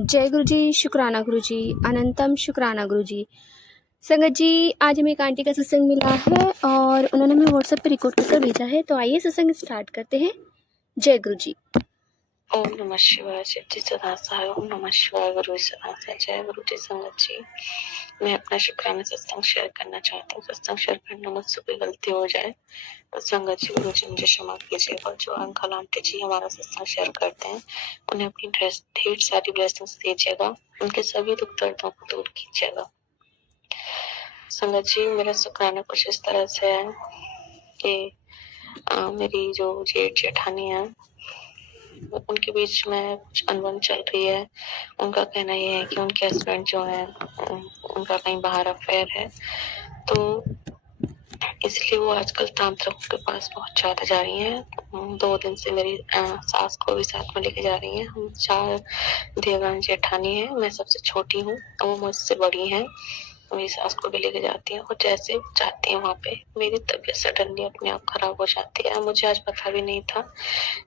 जय गुरु जी, शुक्राना गुरु जी, अनंतम शुक्राना गुरु जी। संगत जी, आज हमें एक आंटी का सत्संग मिला है और उन्होंने हमें व्हाट्सएप पे रिकॉर्ड करके भेजा है, तो आइए सत्संग स्टार्ट करते हैं। जय गुरु जी। ओम नमः शिवाय। शिव जी सदासाय। ओम नमः शिवाय। गुरु सदासाय। जय गुरु जी। संगत जी, मैं अपना शुक्राना सत्संग शेयर करना चाहती हूँ। सत्संग शेयर करना मुझसे कोई गलती हो जाए तो संगत जी, गुरु जी मुझे क्षमा कीजिएगा। जो अंकल आंटी जी हमारा सत्संग शेयर करते हैं, उन्हें अपनी ढेर सारी ब्लेसिंग्स दीजिएगा, उनके सभी दुख दर्दों को दूर कीजिएगा। संगत जी, मेरा शुक्राना कुछ इस तरह से है कि मेरी जो जेठ जेठानी है, उनके बीच में कुछ अनबन चल रही है। उनका कहना ये है कि उनके हस्बैंड जो है, उनका कहीं बाहर अफेयर है, तो इसलिए वो आजकल तांत्रिकों के पास बहुत ज्यादा जा रही हैं। 2 दिन से मेरी सास को भी साथ में लेके जा रही हैं। हम 4 देवरानी जेठानी है, मैं सबसे छोटी हूँ, वो मुझसे बड़ी हैं। मेरी सास को भी लेके जाती है और जैसे जाती है वहां पे मेरी तबीयत सडनली अपने आप खराब हो जाती है। मुझे आज पता भी नहीं था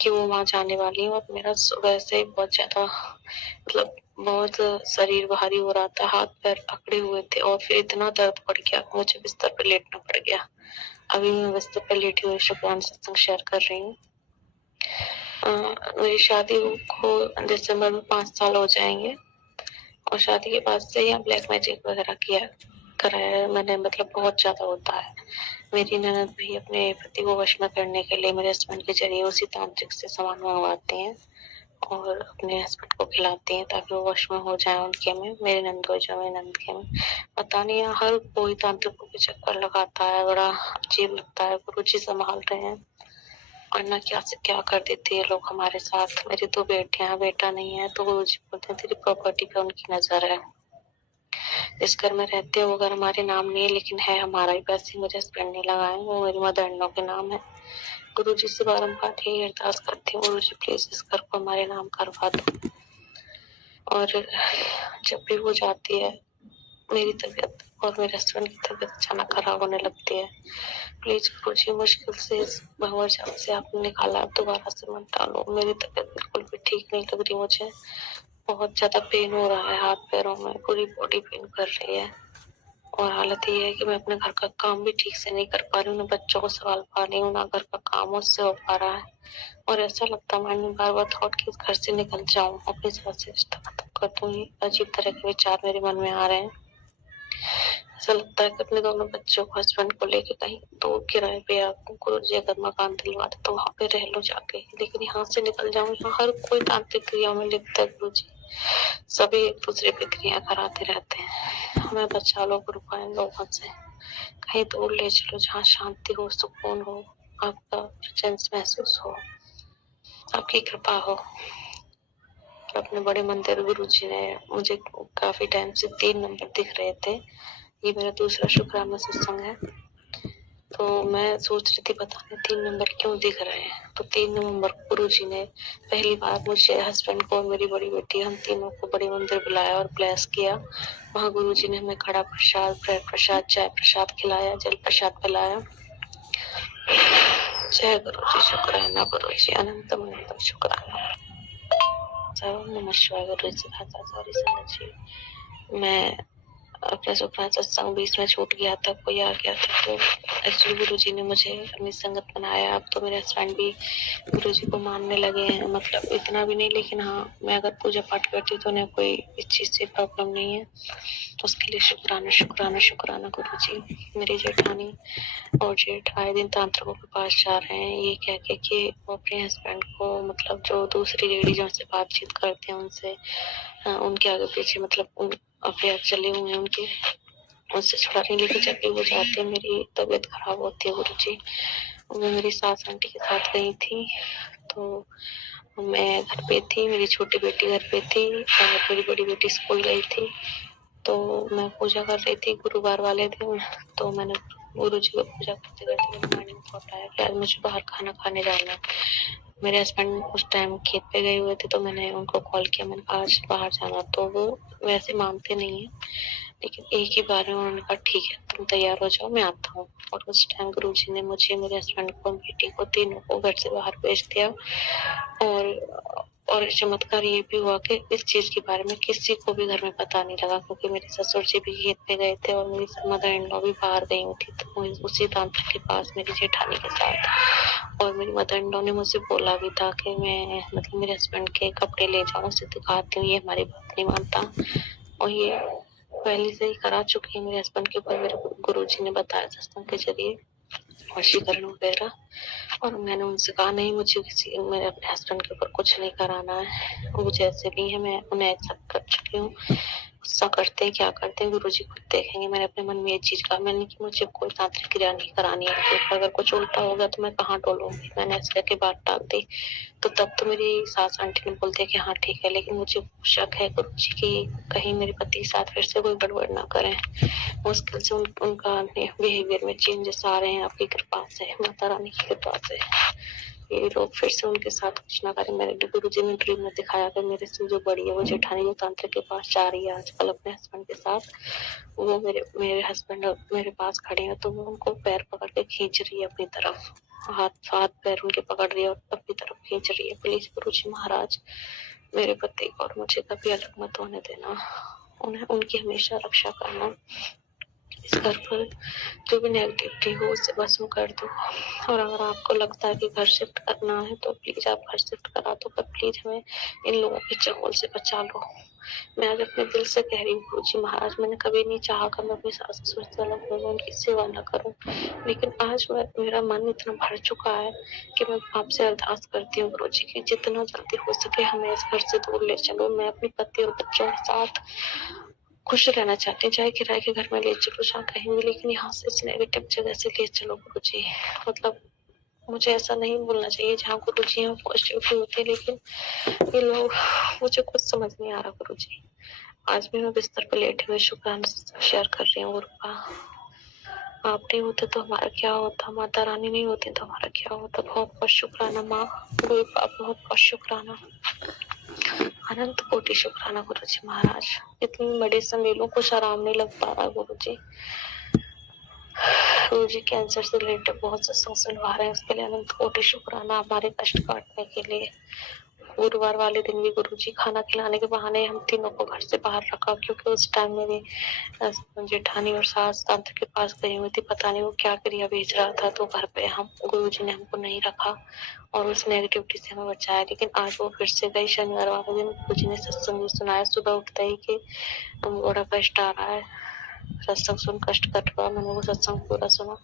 कि वो वहां जाने वाली है और मेरा सुबह से बहुत ज्यादा मतलब बहुत शरीर भारी हो रहा था, हाथ पैर अकड़े हुए थे और फिर इतना दर्द बढ़ गया कि मुझे बिस्तर पर लेटना पड़ गया। अभी मैं बिस्तर पर लेटी हुई शुक्राना सत्संग शेयर कर रही हूँ। मेरी शादी को दिसंबर में 5 साल हो जाएंगे और शादी के बाद से यहाँ ब्लैक मैजिक वगैरह किया कराया है मैंने, मतलब बहुत ज्यादा होता है। मेरी ननद भी अपने पति को वश में करने के लिए मेरे हस्बैंड के जरिए उसी तांत्रिक से सामान मंगवाते हैं और अपने हस्बैंड को खिलाती हैं ताकि वो वश में हो जाए उनके में, मेरे नंद हो जाए मेरे नंद के में। पता नहीं है, हर कोई तांत्रिकों के चक्कर लगाता है, बड़ा अजीब लगता है। गुरु जी संभाल रहे हैं, वरना क्या से क्या कर देते हैं लोग हमारे साथ। मेरी 2 बेटियां हैं, बेटा नहीं है, तो गुरु जी बोलते हैं तेरी प्रॉपर्टी पे उनकी नजर है। जिस घर में रहते हैं वो घर हमारे नाम नहीं है, लेकिन है हमारा ही। पैसे मेरे हस्बैंड ने लगाए, वो मेरी मदर इन लॉ के नाम है। गुरु जी से बारम्बार यही अरदास करती हूँ, गुरु जी प्लीज इस घर को हमारे नाम करवा दो। और जब भी वो जाती है, मेरी तबीयत और मेरे हस्बैंड की तबीयत अचानक खराब होने लगती है। प्लीज गुरु जी, मुश्किल से इस भंवर जाल से आपने निकाला, आप दोबारा से मत डालो। मेरी तबीयत बिल्कुल भी ठीक नहीं लग रही मुझे, बहुत ज्यादा पेन हो रहा है हाथ पैरों में, पूरी बॉडी पेन कर रही है। और हालत ये है कि मैं अपने घर का काम भी ठीक से नहीं कर पा रही हूँ, ना बच्चों को संभाल पा रही हूँ, ना घर का काम मुझसे हो पा रहा है। और ऐसा लगता है माइंड में बार बार थॉट कि इस घर से निकल जाऊं, अपनी सास से रिश्ता खत्म कर दूं। ये अजीब तरह के विचार मेरे मन में आ रहे हैं। ऐसा लगता है कि अपने दोनों बच्चों को, हस्बैंड को लेके कहीं दूर किराए पे या गुरु जी अगर मकान दिलवा दे तो वहां पे रह लो जाके, लेकिन यहाँ से निकल जाऊं। यहाँ हर कोई तांत्रिक क्रियाओं में लिप्त है गुरु जी, सभी एक दूसरे पे क्रिया कराते रहते हैं। हमें बचा लो गुरु इन लोगों से, कहीं दूर ले चलो जहाँ शांति हो, सुकून हो, आपका प्रेजेंस महसूस हो, आपकी कृपा हो। और अपने बड़े मंदिर गुरु जी ने मुझे काफी टाइम से 3 नंबर दिख रहे थे। ये मेरा दूसरा शुक्राना सत्संग है, तो मैं सोच रही थी बताने 3 नंबर क्यों दिख रहे हैं। तो 3 नवंबर गुरु जी ने पहली बार मुझे, हस्बैंड को और मेरी बड़ी बेटी, हम तीनों को बड़े मंदिर बुलाया और ब्लेस किया। वहाँ गुरु जी ने हमें कड़ा प्रसाद, ब्रेड प्रसाद, चाय प्रसाद खिलाया, जल प्रसाद पिलाया। जय गुरु जी, शुक्राना गुरु जी, अनंतम अनंतम शुक्राना। ओम नमः शिवाय। गुरु जी सॉरी संगत जी, मैं अपना सुखना सत्संग बीच में छूट गया था, कोई आ गया था, तो एक्चुअली गुरु जी ने मुझे अपनी संगत बनाया। अब तो मेरे हस्बैंड भी गुरु जी को मानने लगे हैं, मतलब इतना भी नहीं, लेकिन हाँ, मैं अगर पूजा पाठ करती हूँ तो उन्हें कोई इस चीज से प्रॉब्लम नहीं है। तो उसके लिए शुक्राना शुक्राना शुक्राना गुरु जी। मेरी जेठानी और जेठ आए दिन तांत्रिकों के पास जा रहे हैं, ये कह के कि वो अपने हस्बैंड को, मतलब जो दूसरी लेडीजों से बातचीत करते हैं उनसे, उनके आगे पीछे, मतलब उन अफेयर चले हुए हैं उनके, उनसे छुड़ा रही। लेकिन जब भी वो जाते हैं मेरी तबीयत खराब होती है गुरु जी। मैं मेरी सास आंटी के साथ गई थी, तो मैं घर पे थी, मेरी छोटी बेटी घर पे थी और मेरी बड़ी बेटी स्कूल गई थी। तो मैं पूजा कर रही थी गुरुवार वाले दिन, तो मैंने गुरु जी को पूजा करते करते मेरे माइंड में थॉट आया कि आज मुझे बाहर खाना खाने जाना है। मेरे हस्बैंड उस टाइम खेत पे गए हुए थे, तो मैंने उनको कॉल किया, मैंने कहा आज बाहर जाना। तो वो वैसे मानते नहीं है, लेकिन एक ही बार में उन्होंने कहा ठीक है तुम तैयार हो जाओ, मैं आता हूँ। और उस टाइम गुरु जी ने मुझे, मेरे हस्बैंड को, बेटी को, तीनों को घर से बाहर भेज दिया। और और चमत्कार ये भी हुआ कि इस चीज के बारे में किसी को भी घर में पता नहीं लगा, क्योंकि मेरे ससुर जी भी खेत पे गए थे और मेरी मदर इन लॉ भी बाहर गई हुई थी, तो उसी तांत्रिक के पास मेरी जेठानी के साथ। और मेरी मदर इन लॉ ने मुझसे बोला भी था कि मैं मतलब मेरे हस्बैंड के कपड़े ले जाऊं, उसे दिखाती हूँ, ये हमारी बात नहीं मानता। और ये पहले से ही करा चुके हैं मेरे हस्बैंड के ऊपर, मेरे गुरुजी ने बताया सत्संग के जरिए, वशीकरण वगैरह। और मैंने उनसे कहा नहीं, मुझे किसी मेरे अपने हस्बैंड के ऊपर कुछ नहीं कराना है, वो जैसे भी है मैं उन्हें एक्सेप्ट कर चुकी हूँ। गुस्सा करते हैं क्या करते हैं गुरुजी खुद देखेंगे। मैंने अपने मन में ये चीज कहा, मैंने कि मुझे कोई तांत्रिक क्रिया नहीं करानी है, अगर कुछ उल्टा होगा तो मैं कहाँ डोलूंगी। मैंने ऐसे करके बात टाल दी। तो तब तो मेरी सास आंटी ने बोलते कि हाँ ठीक है, लेकिन मुझे शक है गुरुजी की कहीं मेरे पति के साथ फिर से कोई गड़बड़ ना करें। मुश्किल से उनका बिहेवियर में चेंजेस आ रहे हैं आपकी कृपा से, माता रानी की कृपा से। ये लोग फिर से उनके साथ कुछ ना करें। मेरे गुरुजी ने ड्रीम में दिखाया कि मेरे से जो बड़ी है वो जेठानी जो तांत्रिक के पास जा रही है आजकल अपने हस्बैंड के साथ, वो मेरे हस्बैंड मेरे पास खड़े हैं, तो वो उनको पैर पकड़ के खींच रही है अपनी तरफ, हाथ पैर उनके पकड़ रही है और अपनी तरफ खींच रही है। प्लीज गुरुजी महाराज मेरे पति को और मुझे कभी अलग मत होने देना, उन्हें उनकी हमेशा रक्षा करना। इस घर पर जो भी नेगेटिविटी हो उसे भस्म कर दो। और अगर आपको लगता है कि घर शिफ्ट करना है तो प्लीज आप घर शिफ्ट करा दो, पर प्लीज हमें इन लोगों के चंगुल से बचा लो। मैं आज अपने दिल से कह रही हूँ गुरुजी महाराज, मैंने कभी नहीं चाहा कि मैं अपनी सास ससुर से अलग हो, उनकी सेवा न करूं, लेकिन आज मेरा मन इतना भर चुका है कि मैं आपसे अरदास करती हूँ गुरुजी की जितना जल्दी हो सके हमें इस घर से दूर ले चलो। मैं अपने पति और बच्चों के साथ खुश रहना चाहती हूँ, चाहे किराए के घर में ले चलो जहाँ कहीं भी, लेकिन यहाँ से इस नेगेटिव जगह से ले चलो गुरुजी। मतलब मुझे ऐसा नहीं बोलना चाहिए जहाँ गुरुजी हैं पॉजिटिविटी होती है, लेकिन ये लोग मुझे कुछ समझ नहीं आ रहा गुरुजी। आज भी मैं बिस्तर पर लेटे हुए शुक्राना शेयर कर रही हूँ गुरु का। आप नहीं होते तो हमारा क्या होता, माता रानी नहीं होती तो हमारा क्या होता। बहुत बहुत शुक्राना माँ, गुरु का बहुत बहुत शुक्राना, अनंत कोटि शुक्राना गुरुजी महाराज। इतनी मेडिसिन ले लो कुछ आराम नहीं लग पा रहा गुरुजी। गुरुजी कैंसर से रिलेटेड बहुत सत्संग सुनवा रहे हैं, उसके लिए अनंत कोटि शुक्राना हमारे कष्ट काटने के लिए। गुरुवार वाले दिन भी गुरुजी खाना खिलाने के बहाने हम तीनों को घर से बाहर रखा, क्योंकि उस टाइम मेरी जेठानी और सास तंत्र के पास गई हुई थी, पता नहीं वो क्या क्रिया भेज रहा था, तो घर पे हम गुरुजी ने हमको नहीं रखा और उस नेगेटिविटी से हमें बचाया। लेकिन आज वो फिर से गई शनिवार वाले दिन, गुरुजी ने सत्संग सुनाया सुबह उठते ही कि बड़ा कष्ट आ रहा है, सत्संग सुन कष्ट कट रहा। मैंने वो सत्संग पूरा सुना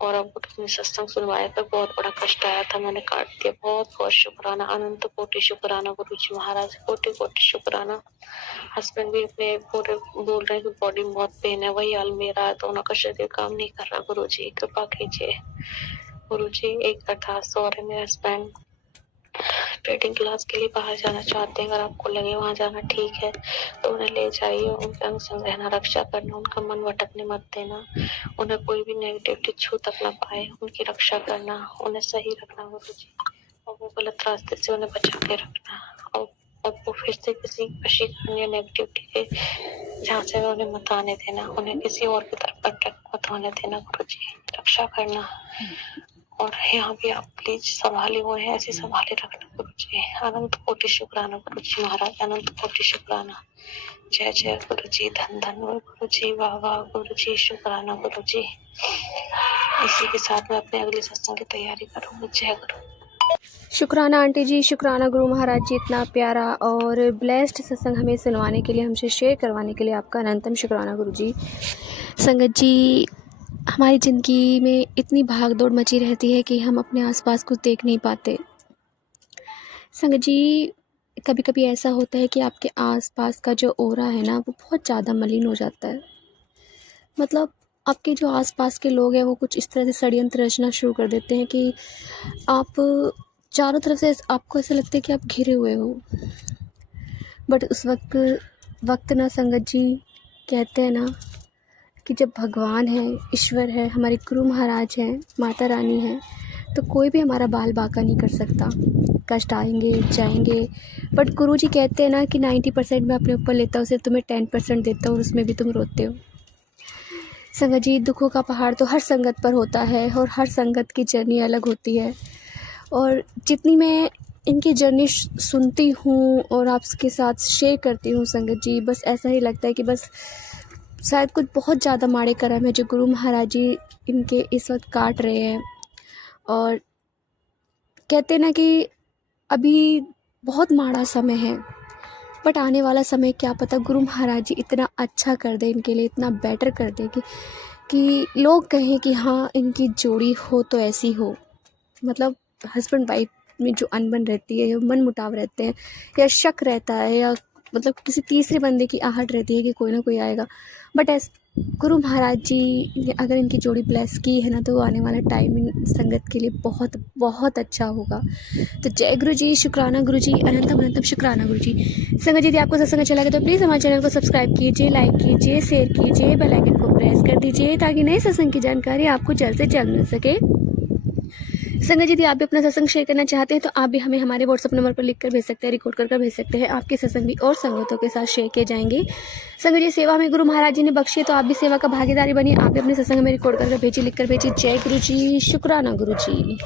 और अब उसने सत्संग सुनवाया पर बहुत बड़ा कष्ट आया था, मैंने काट दिया। बहुत बहुत शुक्राना, अनंत कोटि शुक्राना गुरुजी महाराज, कोटि कोटि शुक्राना। हस्बैंड भी अपने पूरे बोल रहे हैं कि बॉडी में बहुत पेन है, वही हाल मेरा है, दोनों का शरीर काम नहीं कर रहा। गुरुजी कृपा कीजिए गुरुजी। एक अरदास और है, मेरे हस्बैंड ट्रेडिंग क्लास के लिए बाहर जाना चाहते हैं, अगर आपको लगे वहां जाना ठीक है तो उन्हें ले जाइए, उनके अंग संग रहना, रक्षा करना, उनका मन भटकने मत देना, उन्हें कोई भी नेगेटिविटी छू तक ना पाए, उनकी रक्षा करना, उन्हें सही रखना गुरुजी, और वो गलत रास्ते से उन्हें बचा के रखना, और वो फिर से किसी वशीकरण या नेगेटिविटी के जहाँ से उन्हें मत आने देना, उन्हें किसी और की तरफ अट्रैक्ट मत होने देना गुरुजी, रक्षा करना। और यहाँ भी आप प्लीज संभाले हुए हैं, ऐसे संभाले रखना गुरुजी। अनंत कोटि शुक्राना गुरुजी महाराज, अनंत कोटि शुक्राना। जय जय गुरुजी, धन धन गुरुजी, वाह वाह गुरुजी, शुक्राना गुरुजी। इसी के साथ मैं अपने अगले सत्संग की तैयारी करूंगी। जय गुरु। शुक्राना आंटी जी, शुक्राना गुरु महाराज जी, इतना प्यारा और ब्लेस्ड सत्संग हमें सुनवाने के लिए, हमसे शेयर करवाने के लिए आपका अनंतम शुक्राना गुरु जी। संगत जी, हमारी ज़िंदगी में इतनी भाग दौड़ मची रहती है कि हम अपने आसपास कुछ देख नहीं पाते। संगत जी, कभी कभी ऐसा होता है कि आपके आसपास का जो ओरा है ना, वो बहुत ज़्यादा मलिन हो जाता है। मतलब आपके जो आसपास के लोग हैं वो कुछ इस तरह से षड्यंत्र रचना शुरू कर देते हैं कि आप चारों तरफ से आपको ऐसा लगता है कि आप घिरे हुए हो। बट उस वक्त ना संगत जी कहते हैं ना कि जब भगवान है, ईश्वर है, हमारे गुरु महाराज हैं, माता रानी है, तो कोई भी हमारा बाल बांका नहीं कर सकता। कष्ट आएंगे जाएंगे, बट गुरु जी कहते हैं ना कि 90% मैं अपने ऊपर लेता हूँ, सिर्फ तुम्हें 10% देता हूँ और उसमें भी तुम रोते हो। संगत जी, दुखों का पहाड़ तो हर संगत पर होता है और हर संगत की जर्नी अलग होती है। और जितनी मैं इनकी जर्नी सुनती हूँ और आपके साथ शेयर करती हूँ संगत जी, बस ऐसा ही लगता है कि बस शायद कुछ बहुत ज़्यादा माड़े कर्म है जो गुरु महाराज जी इनके इस वक्त काट रहे हैं। और कहते ना कि अभी बहुत माड़ा समय है, बट आने वाला समय क्या पता गुरु महाराज जी इतना अच्छा कर दे इनके लिए, इतना बेटर कर दे कि लोग कहें कि हाँ इनकी जोड़ी हो तो ऐसी हो। मतलब हस्बैंड वाइफ में जो अनबन रहती है, मन मुटाव रहते हैं, या शक रहता है, या मतलब किसी तीसरे बंदे की आहट रहती है कि कोई ना कोई आएगा, बट गुरु महाराज जी ने अगर इनकी जोड़ी ब्लेस की है ना, तो आने वाला टाइम इन संगत के लिए बहुत बहुत अच्छा होगा। तो जय गुरु जी, शुक्राना गुरु जी, अनंतम अनंतम शुक्राना गुरु जी। संगत जी, यदि आपको सत्संग अच्छा लगे तो प्लीज़ हमारे चैनल को सब्सक्राइब कीजिए, लाइक कीजिए, शेयर कीजिए, बेल आइकन को प्रेस कर दीजिए ताकि नए सत्संग की जानकारी आपको जल्द से जल्द मिल सके। संगत जी, यदि आप भी अपना सत्संग शेयर करना चाहते हैं तो आप भी हमें हमारे व्हाट्सअप नंबर पर लिखकर भेज सकते हैं, रिकॉर्ड कर भेज सकते हैं। आपके सत्संग भी और संगतों के साथ शेयर किए जाएंगे। संगत जी, सेवा में गुरु महाराज जी ने बख्शी है तो आप भी सेवा का भागीदारी बनिए। आप भी अपने सत्संग में रिकॉर्ड कर भेजिए, लिखकर भेजिए। जय गुरु जी, शुक्राना गुरु जी।